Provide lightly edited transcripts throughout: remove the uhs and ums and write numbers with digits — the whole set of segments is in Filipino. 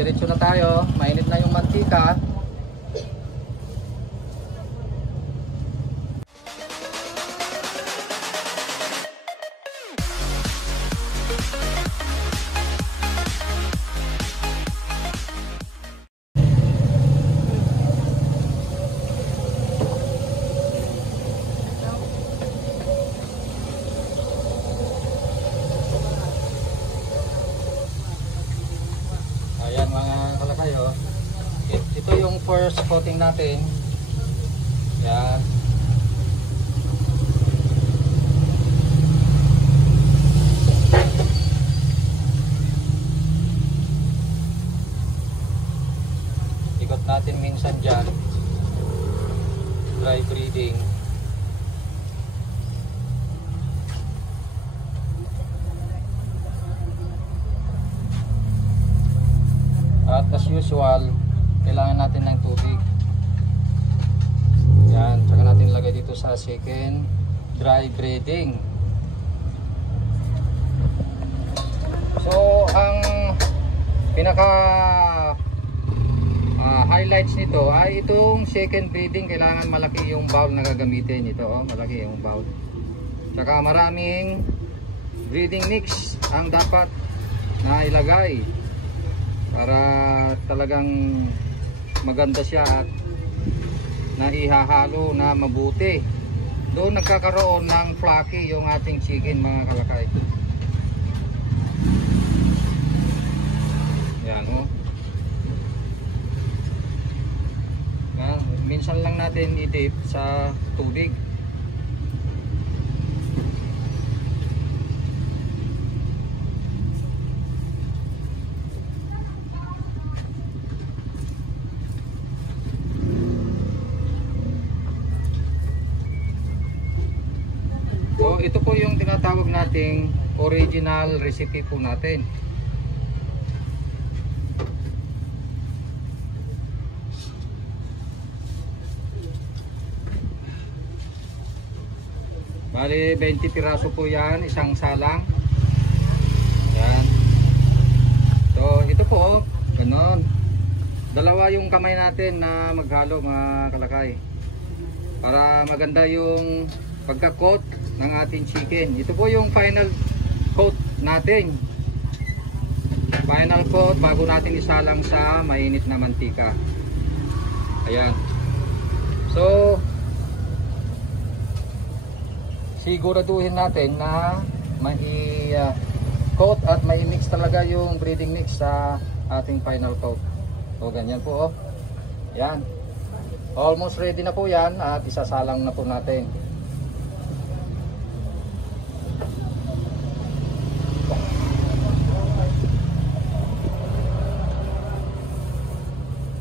Diretso na tayo. Mainit na yung mantika. Ayan mga kalakay, oh. Ito yung first coating natin. Yan. Ikot natin minsan dyan. Dry breeding. At as usual, kailangan natin ng tubig. Yan, tsaka natin lagay dito sa second dry breeding. So, ang pinaka highlights nito ay itong second breeding. Kailangan malaki yung bowl na gagamitin. Ito, oh, malaki yung bowl. Tsaka maraming breeding mix ang dapat na ilagay para talagang maganda siya at naihahalo na mabuti. Doon nagkakaroon ng flaky yung ating chicken mga kalakay. Yan, oh. Yan, minsan lang natin i-dip sa tubig. So ito po yung tinatawag nating original recipe po natin. Bali 20 piraso po yan, isang salang. Yan. So ito po, ganon. Dalawa yung kamay natin na maghalo mga kalakay. Para maganda yung pagka-coat ng ating chicken. Ito po yung final coat natin. Final coat bago natin isalang sa mainit na mantika. Ayan. So siguraduhin natin na may coat at may mix talaga yung breeding mix sa ating final coat. So ganyan po, oh. Yan. Almost ready na po yan at isasalang na po natin.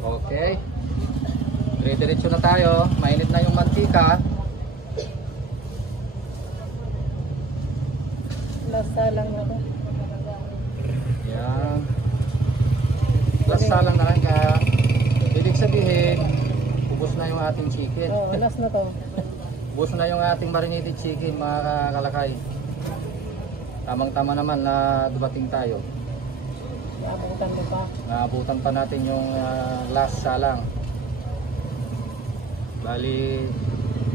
Okay. Diretso na tayo. Mainit na yung mantika. Salang na ba? Yan. Last salang na lang, kaya ibig sabihin ubos na yung ating chicken. Oh, last na to. Ubos na yung ating marinated chicken mga kalakay. Tamang tama naman na dumating tayo. Naabutan mo pa. Naabutan pa natin yung last salang. Bali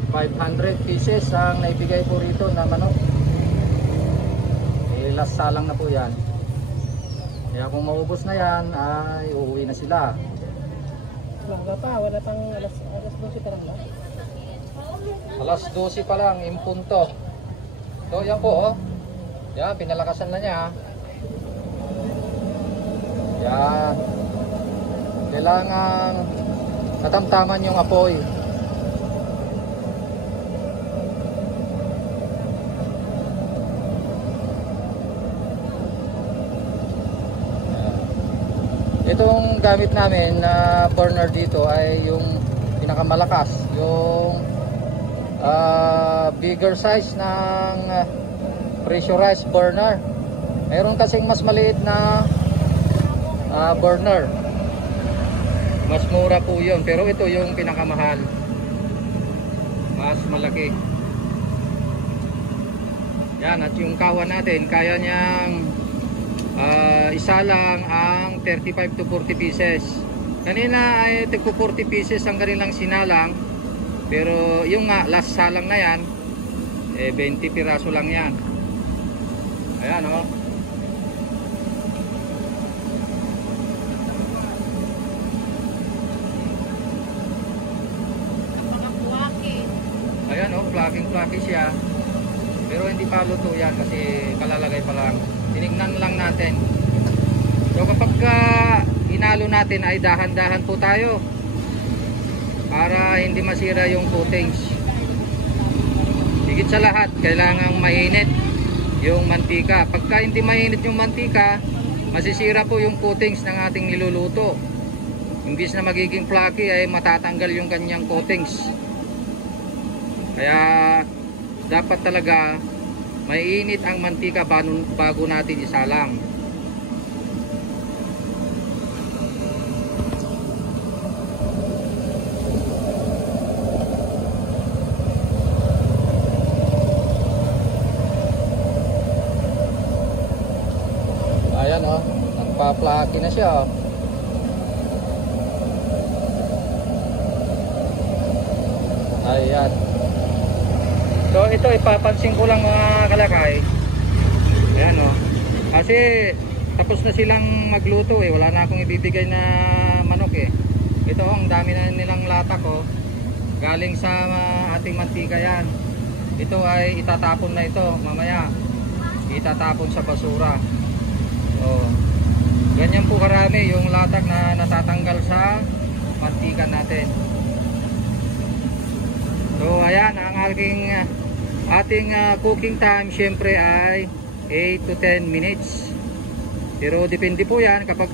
500 pieces ang naibigay po rito na manok. Last salang na po yan. Kaya kung maubos na yan ay uuwi na sila. Wala pa, wala pang alas 12 pa lang ba? Alas 12 pa lang, impunto. So yan po, oh. Yan, pinalakasan na niya. Yan. Kailangan natamtaman yung apoy. Itong gamit namin na burner dito ay yung pinakamalakas, yung bigger size ng pressurized burner. Mayroon kasing mas maliit na burner. Mas mura po yun, pero ito yung pinakamahal. Mas malaki. Yan, at yung kawan natin, kaya niyang isa lang ang 35 to 40 pieces. Kanina ay tigpo 40 pieces ang kanilang sinalang, pero yung nga last salang na yan 20 piraso lang yan. Ayan o. Ayan o, flaking siya. Pero hindi pa luto yan kasi kalalagay pa lang. Tinignan lang natin. So kapag hinalo natin ay dahan-dahan po tayo para hindi masira yung coatings. Higit sa lahat, kailangang mainit yung mantika. Pagka hindi mainit yung mantika, masisira po yung coatings ng ating niluluto. Imbis na magiging flaky ay matatanggal yung kanyang coatings. Kaya dapat talaga mainit ang mantika bago natin isalang. Ayan o, nagpa-flaky na siya o. Ayan. So ito ipapansin ko lang mga kalakay. Ayan o. Kasi tapos na silang magluto eh. Wala na akong ibibigay na manok eh. Ito ang dami na nilang latak o. Galing sa ating mantika yan. Ito ay itatapon na ito mamaya. Itatapon sa basura. O. Ganyan po karami yung latak na natatanggal sa mantika natin. So ayan ang ating cooking time syempre ay 8 to 10 minutes. Pero depende po yan kapag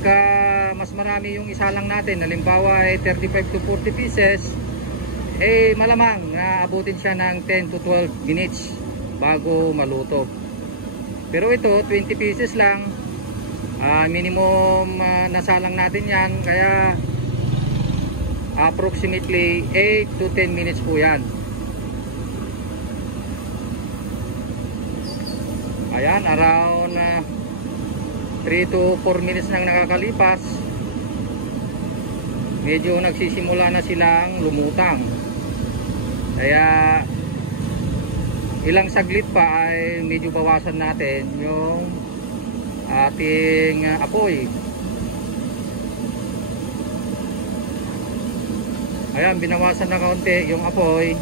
mas marami yung isalang natin, halimbawa ay 35 to 40 pieces, malamang na abutin siya ng 10 to 12 minutes bago maluto. Pero ito 20 pieces lang, minimum nasalang natin yan, kaya approximately 8 to 10 minutes po yan. Ayan, around 3 to 4 minutes nang nakakalipas, medyo nagsisimula na silang lumutang. Kaya ilang saglit pa ay medyo bawasan natin yung ating apoy. Ayan, binawasan na konti yung apoy.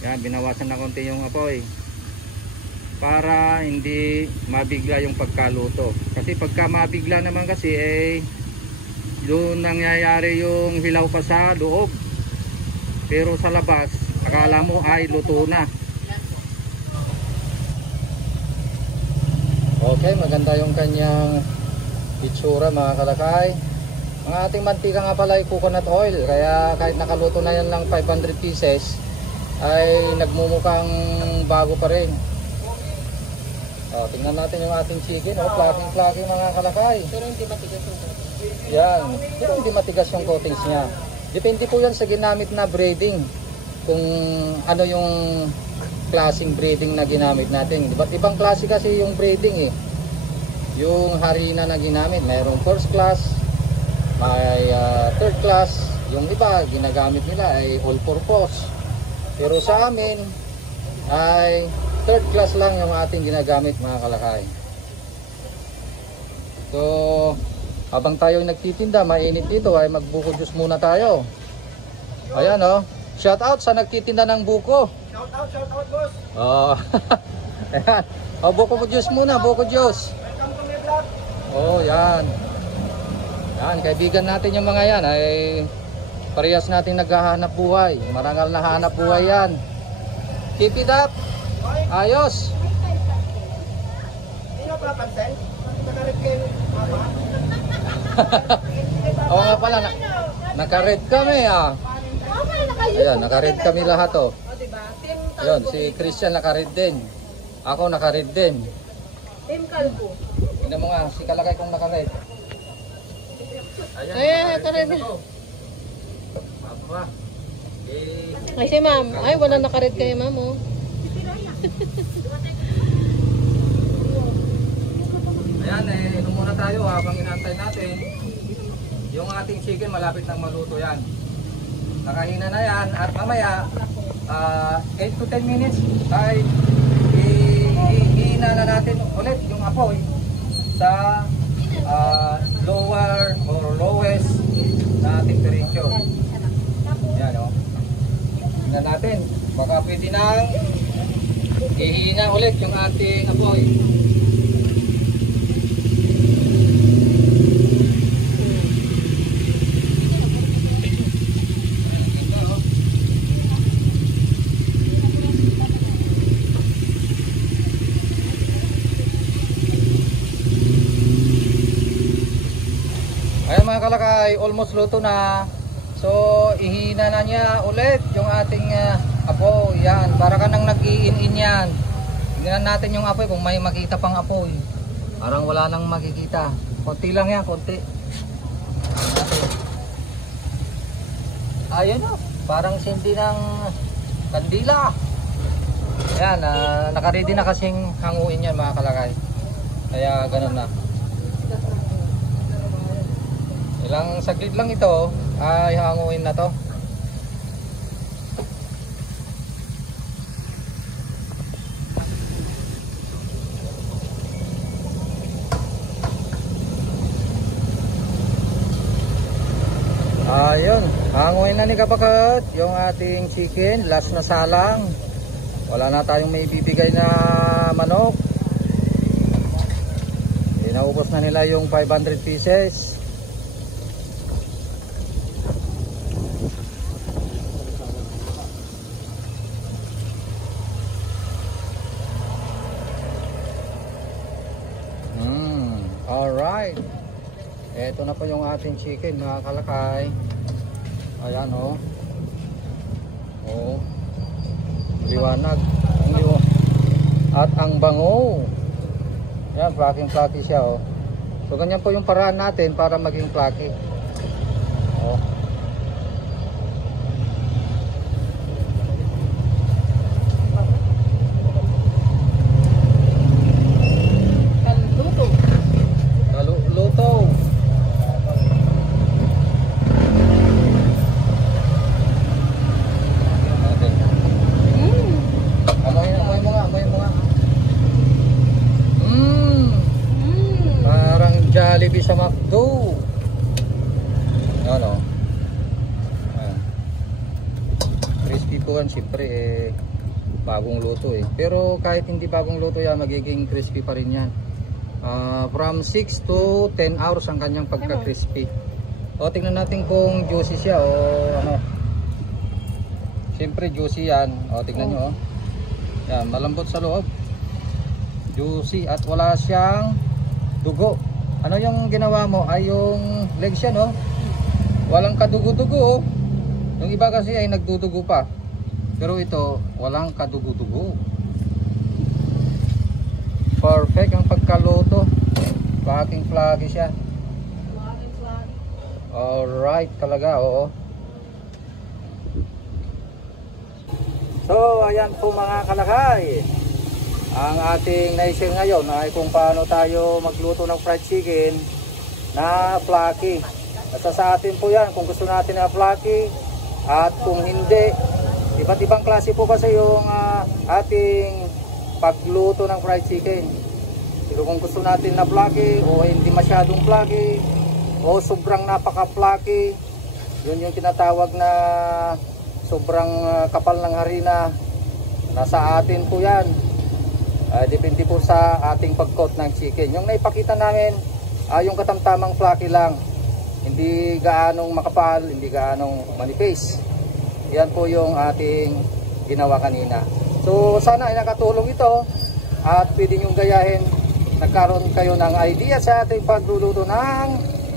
Ayan, binawasan na konti yung apoy para hindi mabigla yung pagkaluto. Kasi pagka mabigla naman kasi doon nangyayari yung hilaw pa sa loob, pero sa labas akala mo ay luto na. Okay, maganda yung kanyang itsura mga kalakay. Ang ating mantika nga pala ay coconut oil, kaya kahit nakaluto na yan lang 500 pieces ay nagmumukhang bago pa rin. Tingnan natin yung ating chicken, flaking mga kalakay. Pero hindi matigas yung coatings. Yan, pero hindi matigas yung coatings niya. Depende po yan sa ginamit na breading, kung ano yung klaseng breading na ginamit natin. Diba, ibang klase kasi yung breading eh. Yung harina na ginamit, mayroong first class, may third class. Yung iba ginagamit nila ay all purpose, pero sa amin ay third class lang yung ating ginagamit mga kalakay. So habang tayo nagtitinda, mainit dito, ay magbuko juice muna tayo. Ayan o, shout out sa nagtitinda ng buko. Shout out boss. Ayan, buko juice muna, buko juice. Welcome to my vlog. Yan. Yan, kaibigan natin yung mga yan ay parehas natin naghahanap buhay. Marangal na hanap buhay yan. Keep it up. Ayos. Hindi na papansin? Nakarit kayo mama. Oo nga pala, naka-red kami ah. Ayan, naka-red kami lahat oh. O diba? Team Yun, si Christian naka-red din. Ako naka-red din. Team Calvo. Tingnan mo nga, si Kalakay kong naka-red. Ay, naka-red. Aba. Ay si ma'am. Ay, wala naka-red kayo ma'am oh. Ayan, habang inaantay natin, yung ating chicken malapit nang maluto yan. Nakahina na yan at mamaya 8 to 10 minutes ay ihina na natin ulit yung apoy sa lower or lowest na temperature. Yan o. Tingnan natin. Baka pwede nang ihina ulit yung ating apoy. Ayan mga kalakay, almost luto na. So ihina na niya ulit yung ating apoy. Yan, para ka nang nag-iin-in yan. Tingnan natin yung apoy kung may makita pang apoy. Parang wala nang makikita. Konti lang yan, konti. Ayun o, parang sindi ng kandila. Yan, nakaready na kasing hanguin yan mga kalakay. Kaya ganun na. Ilang saglit lang ito ay hanguin na to. Ayun, hanguin na ni Kapakat yung ating chicken, last na salang. Wala na tayong may bibigay na manok. Naubos na nila yung 500 pieces. Alright. Ito na po yung ating chicken mga kalakay. Ayan o. Oh. Liwanag. At ang bango. Yan, flaky siya oh. So ganyan po yung paraan natin para maging flaky. Oh. Jollibee sa McDo. Ano? Ayan. Crispy po yan, siyempre bagong luto Pero kahit hindi bagong luto yan, magiging crispy pa rin yan. From 6 to 10 hours ang kanyang pagka-crispy. O tingnan natin kung juicy siya o ano. Siyempre juicy yan. O tingnan nyo Yan, malambot sa loob. Juicy at wala siyang dugo. Ano yung ginawa mo ay yung legs yan walang kadugo-dugo Yung iba kasi ay nagdudugo pa. Pero ito walang kadugo-dugo. Perfect ang pagkaluto. Flaky siya. Alright talaga, oo. So ayan po mga kalakay. Ang ating naisir ngayon ay kung paano tayo magluto ng fried chicken na flaky. Basta sa atin po yan kung gusto natin na flaky at kung hindi. Iba't ibang klase po kasi yung ating pagluto ng fried chicken. Pero kung gusto natin na flaky o hindi masyadong flaky o sobrang napaka-flaky, yun yung tinatawag na sobrang kapal ng harina. Nasa atin po yan. Depende po sa ating pag-coat ng chicken. Yung naipakita namin yung katamtamang flaky lang, hindi gaanong makapal, hindi gaanong manipis. Yan po yung ating ginawa kanina. So sana ay nakatulong ito at pwede nyo gayahin. Nagkaroon kayo ng idea sa ating pagluluto ng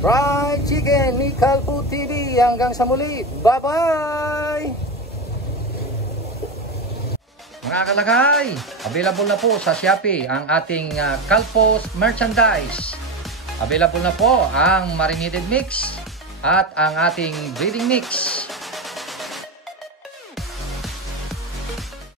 fried chicken ni Kalpo TV. Hanggang sa muli, bye bye. Mga kalakay, available na po sa Shopee ang ating Kalpo's merchandise. Available na po ang marinated mix at ang ating breading mix.